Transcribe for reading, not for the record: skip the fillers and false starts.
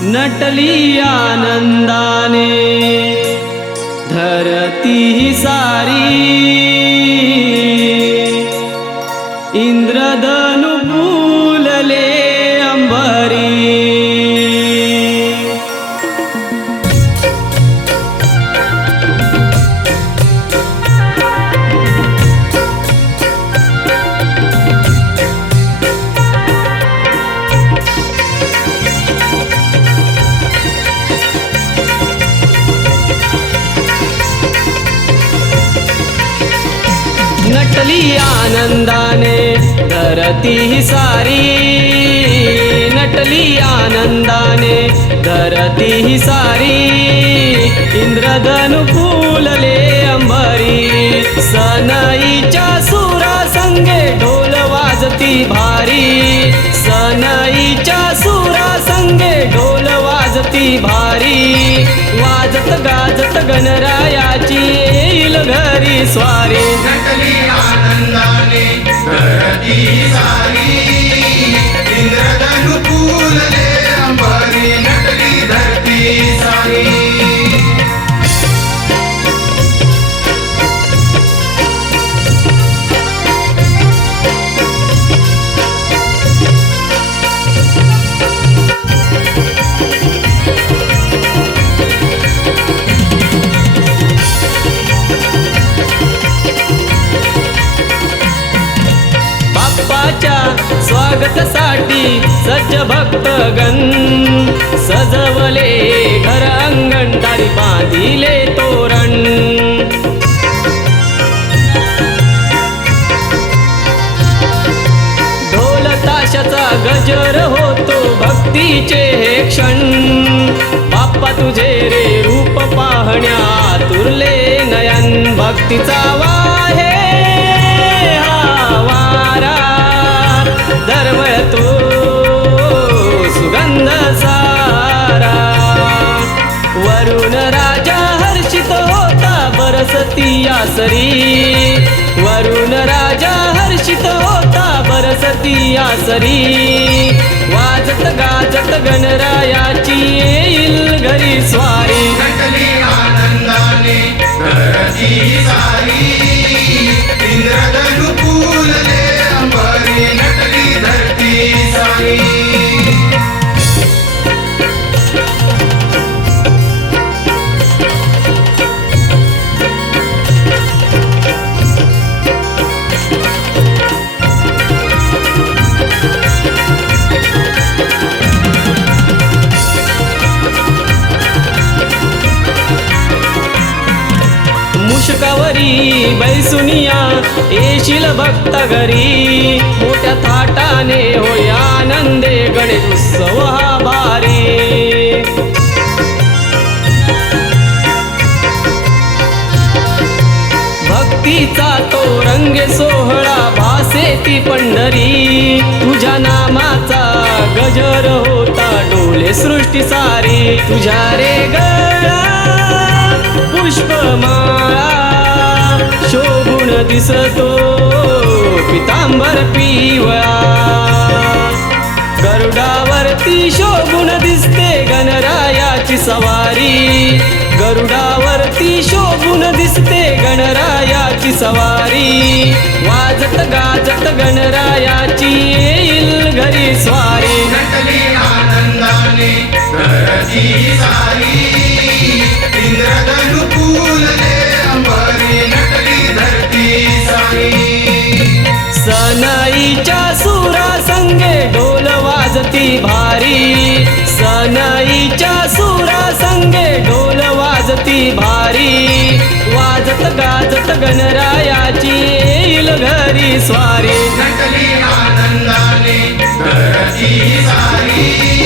नटली आनंदाने धरती सारी, इंद्रधनु फुलले अंबरी। नटली आनंदाने धरती सारी, नटली आनंदाने धरती सारी, इंद्रधनु फुलले अंबरी। सनईच्या सुरा संगे ढोल वाजती भारी, सनईच्या सुरा संगे ढोल वाजती भारी। वाजत गाजत गणरायाची येईल घरी स्वारी। नटली आनंदाने धरती सारी, इंद्रधनु फुलले अंबरी। नटली धरती सारी। स्वागतासाठी सज्ज भक्तगण, सजवले घर अंगण दारी बांधिले तोरण। ढोल ताशाचा गजर होतो भक्तीचे हे क्षण। बाप्पा तुझे रे रूप पाहण्या तुरले नयन, भक्तीचा वाहे हा वारा दरवळतो सुगंध सारा। वरुण राजा हर्षित होता बरसती आसरी, वरुण राजा हर्षित होता बरसती आसरी। वाजत गाजत गणरायाची येईल घरी स्वारी। नटली आनंदाने धरती सारी, इंद्रधनु फुलले अंबरी। नटली धरती सारी। मुशकावरी बैसुनिया येशील भक्त घरी, मोठ्या थाटाने होय आनंदे गणेश उत्सव हा भारी। भक्तीचा तो रंगे सोहळा भासे ती पंढरी। तुझ्या नामाचा गजर होता डोले सृष्टी सारी। तुझ्या रे गळा पुष्पमाळा शोभून दिसतो पितांबर पिवळा। गरुडावरती शोभून दिसते गणरायाची सवारी, गरुडावरती शोभून दिसते गणरायाची सवारी। वाजत गाजत गणरायाची येईल घरी स्वारी। नटली आनंदाने धरती सारी, इंद्रधनु फुलले अंबरी। नटली धरती सारी। सनईच्या सुरा संगे ढोल वाजती भारी, सनईच्या सुरा संगे ढोल वाजती भारी। वाजत गाजत गणरायाची येईल घरी स्वारी। नटली आनंदाने धरती सारी,